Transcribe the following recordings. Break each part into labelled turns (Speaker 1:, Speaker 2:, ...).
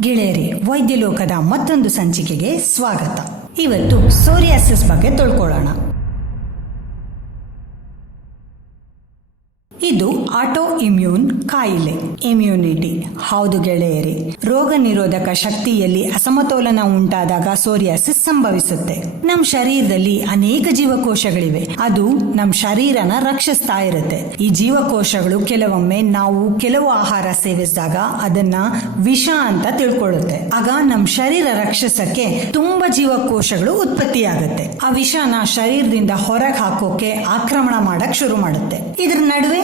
Speaker 1: ಗೆಳೆಯರಿ ವೈದ್ಯ ಲೋಕದ ಮತ್ತೊಂದು ಸಂಚಿಕೆಗೆ ಸ್ವಾಗತ. ಇವತ್ತು ಸೋರಿಯಾಸಿಸ್ ಬಗ್ಗೆ ತಿಳ್ಕೊಳ್ಳೋಣ ಇದು ಆಟೋ ಇಮ್ಯೂನ್ ಕಾಯಿಲೆ. ಇಮ್ಯುನಿಟಿ. ಹೌದು ಗೆಳೆಯರಿ, ರೋಗ ನಿರೋಧಕ ಶಕ್ತಿಯಲ್ಲಿ ಅಸಮತೋಲನ ಉಂಟಾದಾಗ ಸೋರಿಯಾಸಿಸ್ ಸಂಭವಿಸುತ್ತೆ. ನಮ್ಮ ಶರೀರದಲ್ಲಿ ಅನೇಕ ಜೀವಕೋಶಗಳಿವೆ. ಅದು ನಮ್ಮ ಶರೀರನ ರಕ್ಷಿಸ್ತಾ ಇರುತ್ತೆ. ಈ ಜೀವಕೋಶಗಳು ಕೆಲವೊಮ್ಮೆ ನಾವು ಕೆಲವು ಆಹಾರ ಸೇವಿಸಿದಾಗ ಅದನ್ನ ವಿಷ ಅಂತ ತಿಳ್ಕೊಳ್ಳುತ್ತೆ. ಆಗ ನಮ್ಮ ಶರೀರ ರಕ್ಷಿಸಕ್ಕೆ ತುಂಬಾ ಜೀವಕೋಶಗಳು ಉತ್ಪತ್ತಿಯಾಗುತ್ತೆ. ಆ ವಿಷನ ಶರೀರದಿಂದ ಹೊರಗೆ ಹಾಕೋಕೆ ಆಕ್ರಮಣ ಮಾಡಕ್ ಶುರು ಮಾಡುತ್ತೆ. ಇದ್ರ ನಡುವೆ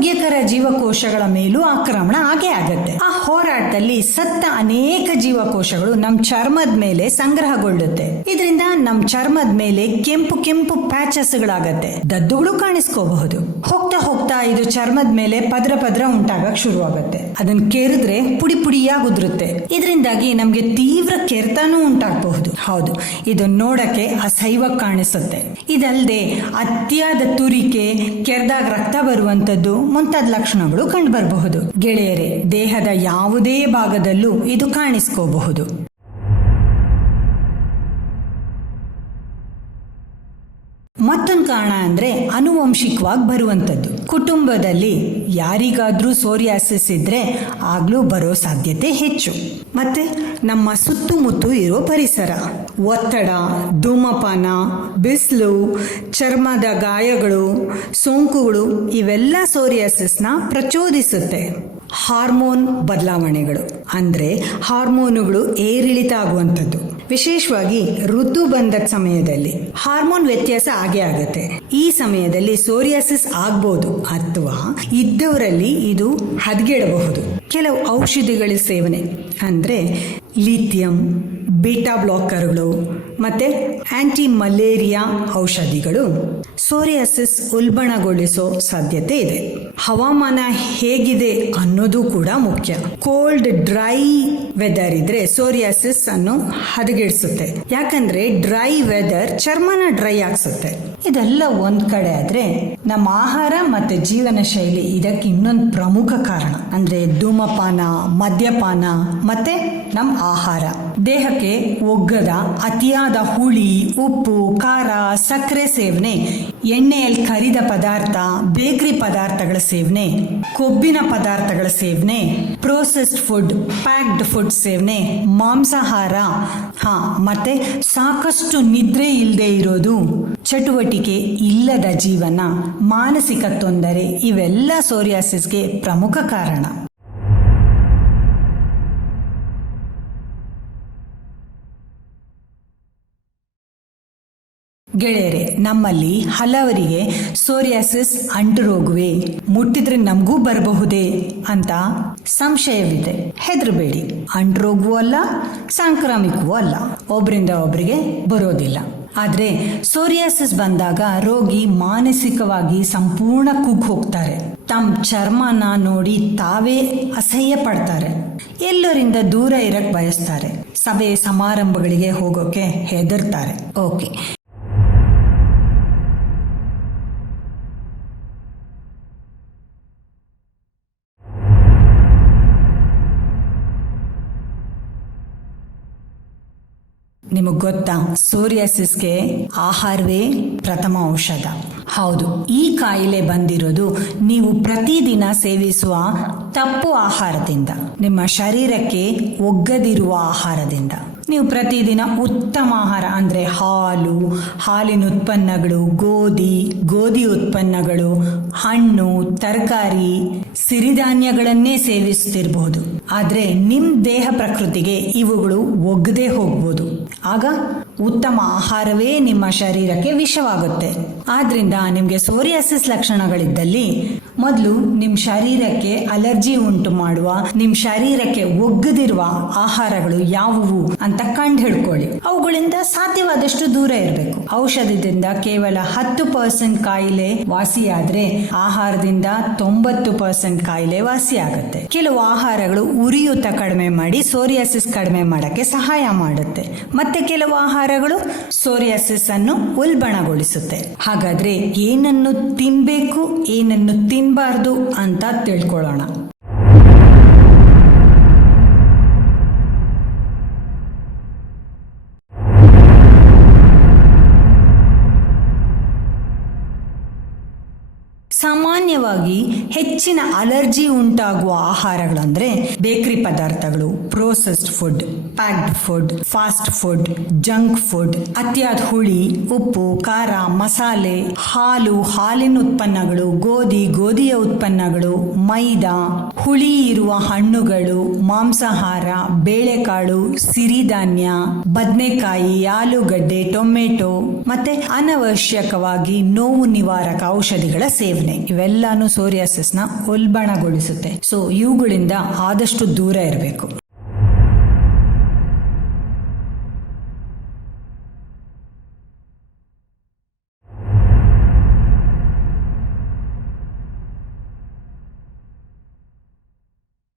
Speaker 1: ಆರೋಗ್ಯಕರ ಜೀವಕೋಶಗಳ ಮೇಲೂ ಆಕ್ರಮಣ ಆಗೇ ಆಗತ್ತೆ. ಆ ಹೋರಾಟದಲ್ಲಿ ಸತ್ತ ಅನೇಕ ಜೀವಕೋಶಗಳು ನಮ್ಮ ಚರ್ಮದ ಮೇಲೆ ಸಂಗ್ರಹಗೊಳ್ಳುತ್ತೆ. ಇದರಿಂದ ನಮ್ಮ ಚರ್ಮದ ಮೇಲೆ ಕೆಂಪು ಕೆಂಪು ಪ್ಯಾಚಸ್ ಗಳಾಗತ್ತೆ ದದ್ದುಗಳು ಕಾಣಿಸ್ಕೋಬಹುದು. ಹೋಗ್ತಾ ಹೋಗ್ತಾ ಇದು ಚರ್ಮದ ಮೇಲೆ ಪದ್ರ ಪದ್ರ ಉಂಟಾಗಕ್ ಶುರು ಆಗತ್ತೆ ಅದನ್ನ ಕೆರೆದ್ರೆ ಪುಡಿ ಪುಡಿಯಾಗಿ ಉದುರುತ್ತೆ ಇದರಿಂದಾಗಿ ನಮಗೆ ತೀವ್ರ ಕೆರೆತನೂ ಉಂಟಾಗಬಹುದು. ಹೌದು ಇದು ನೋಡಕ್ಕೆ ಅಸಹ್ಯವಾಗಿ ಕಾಣಿಸುತ್ತೆ. ಇದಲ್ಲದೆ ಅತಿಯಾದ ತುರಿಕೆ, ಕೆರೆದಾಗ ರಕ್ತ ಬರುವಂತದ್ದು ಮುಂತಾದ ಲಕ್ಷಣಗಳು ಕಂಡು ಗೆಳೆಯರೆ ಗೆಳೆಯರೇ, ದೇಹದ ಯಾವುದೇ ಭಾಗದಲ್ಲೂ ಇದು ಕಾಣಿಸ್ಕೋಬಹುದು. ಮತ್ತೊಂದು ಕಾರಣ ಅಂದ್ರೆ ಅನುವಂಶಿಕವಾಗಿ ಬರುವಂಥದ್ದು. ಕುಟುಂಬದಲ್ಲಿ ಯಾರಿಗಾದರೂ ಸೋರಿಯಾಸಿಸ್ ಇದ್ದರೆ ಆಗಲೂ ಬರೋ ಸಾಧ್ಯತೆ ಹೆಚ್ಚು. ಮತ್ತೆ ನಮ್ಮ ಸುತ್ತಮುತ್ತ ಇರೋ ಪರಿಸರ. ಒತ್ತಡ, ಧೂಮಪಾನ, ಬಿಸಿಲು, ಚರ್ಮದ ಗಾಯಗಳು, ಸೋಂಕುಗಳು ಇವೆಲ್ಲ ಸೋರಿಯಾಸಿಸ್ನ ಪ್ರಚೋದಿಸುತ್ತೆ. ಹಾರ್ಮೋನ್ ಬದಲಾವಣೆಗಳು. ಅಂದ್ರೆ ಹಾರ್ಮೋನುಗಳು ಏರಿಳಿತ ಆಗುವಂಥದ್ದು. ವಿಶೇಷವಾಗಿ ಋತು ಬಂದ ಸಮಯದಲ್ಲಿ ಹಾರ್ಮೋನ್ ವ್ಯತ್ಯಾಸ ಆಗೇ ಆಗುತ್ತೆ. ಈ ಸಮಯದಲ್ಲಿ ಸೋರಿಯಾಸಿಸ್ ಆಗ್ಬೋದು ಅಥವಾ ಇದ್ದವರಲ್ಲಿ ಇದು ಹದಗೆಡಬಹುದು. ಕೆಲವು ಔಷಧಿಗಳ ಸೇವನೆ ಅಂದರೆ ಲಿಥಿಯಂ, ಬೀಟಾ ಬ್ಲಾಕರ್ಗಳು ಮತ್ತೆ ಆಂಟಿ ಮಲೇರಿಯಾ ಔಷಧಿಗಳು. ಸೋರಿಯಾಸಿಸ್ ಉಲ್ಬಣಗೊಳಿಸೋ ಸಾಧ್ಯತೆ ಇದೆ. ಹವಾಮಾನ ಹೇಗಿದೆ ಅನ್ನೋದು ಕೂಡ ಮುಖ್ಯ. ಕೋಲ್ಡ್ ಡ್ರೈ ವೆದರ್ ಇದ್ರೆ ಸೋರಿಯಾಸಿಸ್ ಅನ್ನು ಹದಗೆಡಿಸುತ್ತೆ. ಯಾಕಂದ್ರೆ ಡ್ರೈ ವೆದರ್ ಚರ್ಮನ ಡ್ರೈ ಆಗ್ಸುತ್ತೆ. ಇದೆಲ್ಲ ಒಂದ್ ಕಡೆ ಆದ್ರೆ ನಮ್ಮ ಆಹಾರ ಮತ್ತೆ ಜೀವನ ಶೈಲಿ ಇದಕ್ಕೆ ಇನ್ನೊಂದು ಪ್ರಮುಖ ಕಾರಣ. ಅಂದ್ರೆ ಧೂಮಪಾನ, ಮದ್ಯಪಾನ ಮತ್ತೆ ನಮ್ಮ ಆಹಾರ. ದೇಹಕ್ಕೆ ಒಗ್ಗದ ಅತಿಯಾದ ಹುಳಿ, ಉಪ್ಪು, ಖಾರ, ಸಕ್ಕರೆ ಸೇವನೆ, ಎಣ್ಣೆಯಲ್ಲಿ ಕರಿದ ಪದಾರ್ಥ, ಬೇಕರಿ ಪದಾರ್ಥಗಳ ಸೇವನೆ, ಕೊಬ್ಬಿನ ಪದಾರ್ಥಗಳ ಸೇವನೆ ಪ್ರೋಸೆಸ್ಡ್ ಫುಡ್ ಪ್ಯಾಕ್ಡ್ ಫುಡ್ ಸೇವನೆ, ಮಾಂಸಾಹಾರ, ಹಾ, ಮತ್ತೆ ಸಾಕಷ್ಟು ನಿದ್ರೆ ಇಲ್ಲದೆ ಇರೋದು, ಚಟುವಟಿಕೆ ಇಲ್ಲದ ಜೀವನ, ಮಾನಸಿಕ ತೊಂದರೆ ಇವೆಲ್ಲ ಸೋರಿಯಾಸಿಸ್ಗೆ ಪ್ರಮುಖ ಕಾರಣ. ಗೆಳೆಯರೆ, ನಮ್ಮಲ್ಲಿ ಹಲವರಿಗೆ ಸೋರಿಯಾಸಿಸ್ ಅಂಟು ರೋಗವೇ ಮುಟ್ಟಿದ್ರೆ ನಮಗೂ ಬರಬಹುದೇ ಅಂತ ಸಂಶಯವಿದೆ. ಹೆದರಬೇಡಿ. ಅಂಟು ರೋಗವೂ ಅಲ್ಲ, ಸಾಂಕ್ರಾಮಿಕವೂ ಅಲ್ಲ. ಒಬ್ಬರಿಂದ ಒಬ್ಬರಿಗೆ ಬರೋದಿಲ್ಲ. ಆದ್ರೆ ಸೋರಿಯಾಸಿಸ್ ಬಂದಾಗ ರೋಗಿ ಮಾನಸಿಕವಾಗಿ ಸಂಪೂರ್ಣ ಹೋಗ್ತಾರೆ. ತಮ್ಮ ಚರ್ಮನ ನೋಡಿ ತಾವೇ ಅಸಹ್ಯ ಪಡ್ತಾರೆ. ಎಲ್ಲರಿಂದ ದೂರ ಇರಕ್ ಬಯಸ್ತಾರೆ. ಸಭೆ ಸಮಾರಂಭಗಳಿಗೆ ಹೋಗೋಕೆ ಹೆದರ್ತಾರೆ. ಓಕೆ ನಿಮಗೆ ಗೊತ್ತಾ? ಸೋರಿಯಾಸಿಸ್ಗೆ ಆಹಾರವೇ ಪ್ರಥಮ ಔಷಧ. ಹೌದು, ಈ ಕಾಯಿಲೆ ಬಂದಿರೋದು ನೀವು ಪ್ರತಿದಿನ ಸೇವಿಸುವ ತಪ್ಪು ಆಹಾರದಿಂದ. ನಿಮ್ಮ ಶರೀರಕ್ಕೆ ಒಗ್ಗದಿರುವ ಆಹಾರದಿಂದ. ನೀವು ಪ್ರತಿದಿನ ಉತ್ತಮ ಆಹಾರ ಅಂದರೆ ಹಾಲು, ಹಾಲಿನ ಉತ್ಪನ್ನಗಳು, ಗೋಧಿ ಗೋಧಿ ಉತ್ಪನ್ನಗಳು ಹಣ್ಣು, ತರಕಾರಿ, ಸಿರಿಧಾನ್ಯಗಳನ್ನೇ ಸೇವಿಸುತ್ತಿರಬಹುದು. ಆದರೆ ನಿಮ್ಮ ದೇಹ ಪ್ರಕೃತಿಗೆ ಇವುಗಳು ಒಗ್ಗದೆ ಹೋಗ್ಬೋದು. ಆಗ ಉತ್ತಮ ಆಹಾರವೇ ನಿಮ್ಮ ಶರೀರಕ್ಕೆ ವಿಷವಾಗುತ್ತೆ. ಆದ್ರಿಂದ ನಿಮಗೆ ಸೋರಿಯಾಸಿಸ್ ಲಕ್ಷಣಗಳಿದ್ದಲ್ಲಿ ಮೊದಲು ನಿಮ್ಮ ಶರೀರಕ್ಕೆ ಅಲರ್ಜಿ ಉಂಟು ಮಾಡುವ ನಿಮ್ಮ ಶರೀರಕ್ಕೆ ಒಗ್ಗದಿರುವ ಆಹಾರಗಳು ಯಾವುವು ಅಂತ ಕಂಡು ಹಿಡ್ಕೊಳ್ಳಿ ಅವುಗಳಿಂದ ಸಾಧ್ಯವಾದಷ್ಟು ದೂರ ಇರಬೇಕು. ಔಷಧದಿಂದ ಕೇವಲ ಹತ್ತು ಪರ್ಸೆಂಟ್ ಕಾಯಿಲೆ ವಾಸಿಯಾದ್ರೆ ಆಹಾರದಿಂದ ತೊಂಬತ್ತು ಪರ್ಸೆಂಟ್ ಕಾಯಿಲೆ ವಾಸಿಯಾಗುತ್ತೆ. ಕೆಲವು ಆಹಾರಗಳು ಉರಿಯೂತ ಕಡಿಮೆ ಮಾಡಿ ಸೋರಿಯಾಸಿಸ್ ಕಡಿಮೆ ಮಾಡಕ್ಕೆ ಸಹಾಯ ಮಾಡುತ್ತೆ. ಮತ್ತೆ ಕೆಲವು ಆಹಾರಗಳು ಸೋರಿಯಾಸಿಸ್ ಅನ್ನು ಉಲ್ಬಣಗೊಳಿಸುತ್ತೆ. ಹಾಗಾದ್ರೆ ಏನನ್ನು ತಿನ್ಬೇಕು, ಏನನ್ನು ತಿನ್ಬಾರ್ದು ಅಂತ ತಿಳ್ಕೊಳ್ಳೋಣ. ಮುಖ್ಯವಾಗಿ ಹೆಚ್ಚಿನ ಅಲರ್ಜಿ ಉಂಟಾಗುವ ಆಹಾರಗಳು ಅಂದ್ರೆ ಬೇಕರಿ ಪದಾರ್ಥಗಳು processed food packed food fast food junk food ಅತಿಯಾದ ಹುಳಿ, ಉಪ್ಪು, ಖಾರ, ಮಸಾಲೆ, ಹಾಲು, ಹಾಲಿನ ಉತ್ಪನ್ನಗಳು, ಗೋಧಿ, ಗೋಧಿಯ ಉತ್ಪನ್ನಗಳು, ಮೈದಾ, ಹುಳಿ ಇರುವ ಹಣ್ಣುಗಳು, ಮಾಂಸಾಹಾರ, ಬೇಳೆಕಾಳು, ಸಿರಿಧಾನ್ಯ, ಬದನೆಕಾಯಿ, ಆಲೂಗಡ್ಡೆ, ಟೊಮೆಟೊ, ಮತ್ತೆ ಅನವಶ್ಯಕವಾಗಿ ನೋವು ನಿವಾರಕ ಔಷಧಿಗಳ ಸೇವನೆ. ಇವೆಲ್ಲಾನು ಸೋರಿಯಾಸಿಸ್ನ ಉಲ್ಬಣಗೊಳಿಸುತ್ತೆ. ಸೊ ಇವುಗಳಿಂದ ಆದಷ್ಟು ದೂರ ಇರಬೇಕು.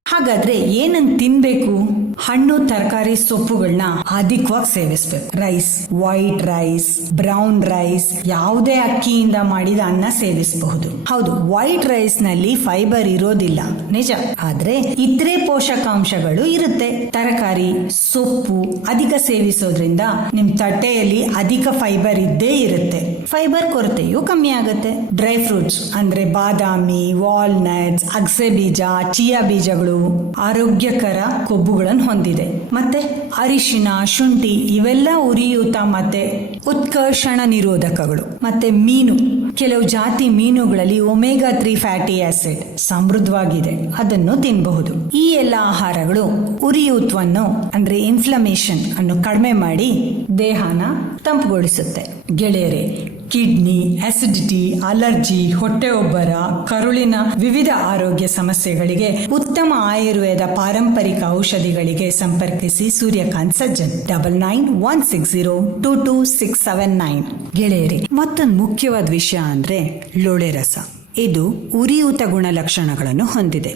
Speaker 1: ಹಾಗಾದ್ರೆ ಏನನ್ನು ತಿನ್ಬೇಕು? ಹಣ್ಣು, ತರಕಾರಿ ಸೊಪ್ಪುಗಳನ್ನ ಅಧಿಕವಾಗಿ ಸೇವಿಸ್ಬೇಕು. Rice white rice brown rice ಯಾವುದೇ ಅಕ್ಕಿಯಿಂದ ಮಾಡಿದ ಅನ್ನ ಸೇವಿಸಬಹುದು. ಹೌದು ವೈಟ್ ರೈಸ್ನಲ್ಲಿ ಫೈಬರ್ ಇರೋದಿಲ್ಲ. ನಿಜ. ಆದ್ರೆ ಇತರೆ ಪೋಷಕಾಂಶಗಳು ಇರುತ್ತೆ. ತರಕಾರಿ, ಸೊಪ್ಪು ಅಧಿಕ ಸೇವಿಸೋದ್ರಿಂದ ನಿಮ್ ತಟ್ಟೆಯಲ್ಲಿ ಅಧಿಕ ಫೈಬರ್ ಇದ್ದೇ ಇರುತ್ತೆ. ಫೈಬರ್ ಕೊರತೆಯು ಕಮ್ಮಿ ಆಗುತ್ತೆ. ಡ್ರೈ ಫ್ರೂಟ್ಸ್ ಅಂದ್ರೆ ಬಾದಾಮಿ ವಾಲ್ನಟ್ಸ್ ಅಗಸೆ ಬೀಜ ಚಿಯಾ ಬೀಜಗಳು ಆರೋಗ್ಯಕರ ಕೊಬ್ಬುಗಳನ್ನು ಹೊಂದಿದೆ. ಮತ್ತೆ ಅರಿಶಿನ, ಶುಂಠಿ ಇವೆಲ್ಲ ಉರಿಯೂತ ಮತ್ತೆ ಉತ್ಕರ್ಷಣ ನಿರೋಧಕಗಳು. ಮತ್ತೆ ಮೀನು. ಕೆಲವು ಜಾತಿ ಮೀನುಗಳಲ್ಲಿ ಒಮೆಗಾ ತ್ರೀ ಫ್ಯಾಟಿ ಆಸಿಡ್ ಸಮೃದ್ಧವಾಗಿದೆ. ಅದನ್ನು ತಿನ್ನಬಹುದು ಈ ಎಲ್ಲ ಆಹಾರಗಳು ಉರಿಯೂತವನ್ನು, ಅಂದ್ರೆ ಇನ್ಫ್ಲಮೇಷನ್ ಅನ್ನು ಕಡಿಮೆ ಮಾಡಿ ದೇಹನ ತಂಪುಗೊಳಿಸುತ್ತೆ. ಗೆಳೆಯರೆ ಕಿಡ್ನಿ ಅಸಿಡಿಟಿ ಅಲರ್ಜಿ ಹೊಟ್ಟೆ ಒಬ್ಬರ ಕರುಳಿನ ವಿವಿಧ ಆರೋಗ್ಯ ಸಮಸ್ಯೆಗಳಿಗೆ ಉತ್ತಮ ಆಯುರ್ವೇದ ಪಾರಂಪರಿಕ ಔಷಧಿಗಳಿಗೆ ಸಂಪರ್ಕಿಸಿ Suryakant Sajjan. Double nine one six zero two two six seven nine ಗೆಳೆಯರಿ, ಮತ್ತೊಂದು ಮುಖ್ಯವಾದ ವಿಷಯ ಅಂದ್ರೆ ಲೋಳೆ ರಸ. ಇದು ಉರಿಯೂತ ಗುಣಲಕ್ಷಣಗಳನ್ನು ಹೊಂದಿದೆ.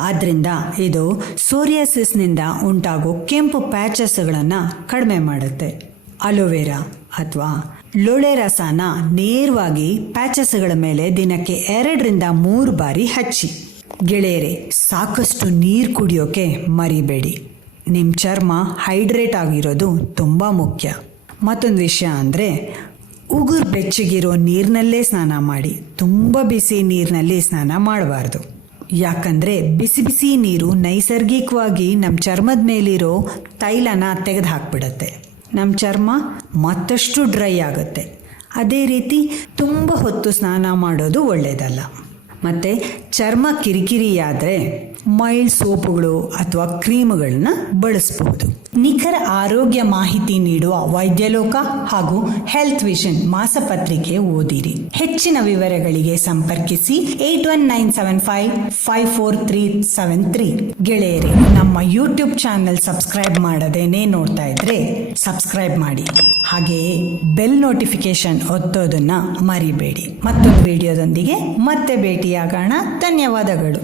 Speaker 1: ಆದ್ರಿಂದ ಇದು ಸೋರಿಯಾಸಿಸ್ನಿಂದ ಉಂಟಾಗೋ ಕೆಂಪು ಪ್ಯಾಚಸ್ಗಳನ್ನು ಕಡಿಮೆ ಮಾಡುತ್ತೆ. ಅಲೋವೆರಾ ಅಥವಾ ಲೋಳೆ ರಸನ ನೇರವಾಗಿ ಪ್ಯಾಚಸ್ಗಳ ಮೇಲೆ ದಿನಕ್ಕೆ ಎರಡರಿಂದ ಮೂರು ಬಾರಿ ಹಚ್ಚಿ. ಗೆಳೆಯರೆ, ಸಾಕಷ್ಟು ನೀರು ಕುಡಿಯೋಕೆ ಮರಿಬೇಡಿ. ನಿಮ್ಮ ಚರ್ಮ ಹೈಡ್ರೇಟ್ ಆಗಿರೋದು ತುಂಬ ಮುಖ್ಯ. ಮತ್ತೊಂದು ವಿಷಯ ಅಂದರೆ, ಉಗುರು ಬೆಚ್ಚಗಿರೋ ನೀರಿನಲ್ಲೇ ಸ್ನಾನ ಮಾಡಿ. ತುಂಬ ಬಿಸಿ ನೀರಿನಲ್ಲಿ ಸ್ನಾನ ಮಾಡಬಾರ್ದು. ಯಾಕಂದರೆ ಬಿಸಿ ಬಿಸಿ ನೀರು ನೈಸರ್ಗಿಕವಾಗಿ ನಮ್ಮ ಚರ್ಮದ ಮೇಲಿರೋ ತೈಲನ ತೆಗೆದು ಹಾಕ್ಬಿಡತ್ತೆ ನಮ್ಮ ಚರ್ಮ ಮತ್ತಷ್ಟು ಡ್ರೈ ಆಗುತ್ತೆ. ಅದೇ ರೀತಿ ತುಂಬ ಹೊತ್ತು ಸ್ನಾನ ಮಾಡೋದು ಒಳ್ಳೆಯದಲ್ಲ ಮತ್ತು ಚರ್ಮ ಕಿರಿಕಿರಿಯಾದರೆ ಮೈಲ್ಡ್ ಸೋಪುಗಳು ಅಥವಾ ಕ್ರೀಮ್ಗಳನ್ನ ಬಳಸಬಹುದು. ನಿಖರ ಆರೋಗ್ಯ ಮಾಹಿತಿ ನೀಡುವ ವೈದ್ಯಲೋಕ ಹಾಗೂ ಹೆಲ್ತ್ ವಿಷನ್ ಮಾಸಪತ್ರಿಕೆ ಓದಿರಿ. ಹೆಚ್ಚಿನ ವಿವರಗಳಿಗೆ ಸಂಪರ್ಕಿಸಿ eight one nine seven five five four three seven three. ಗೆಳೆಯರಿ, ನಮ್ಮ ಯೂಟ್ಯೂಬ್ ಚಾನೆಲ್ ಸಬ್ಸ್ಕ್ರೈಬ್ ಮಾಡದೇನೆ ನೋಡ್ತಾ ಇದ್ರೆ ಸಬ್ಸ್ಕ್ರೈಬ್ ಮಾಡಿ. ಹಾಗೆಯೇ ಬೆಲ್ ನೋಟಿಫಿಕೇಶನ್ ಒತ್ತೋದನ್ನ ಮರಿಬೇಡಿ. ಮತ್ತೊಂದು ವಿಡಿಯೋದೊಂದಿಗೆ ಮತ್ತೆ ಭೇಟಿಯಾಗೋಣ. ಧನ್ಯವಾದಗಳು.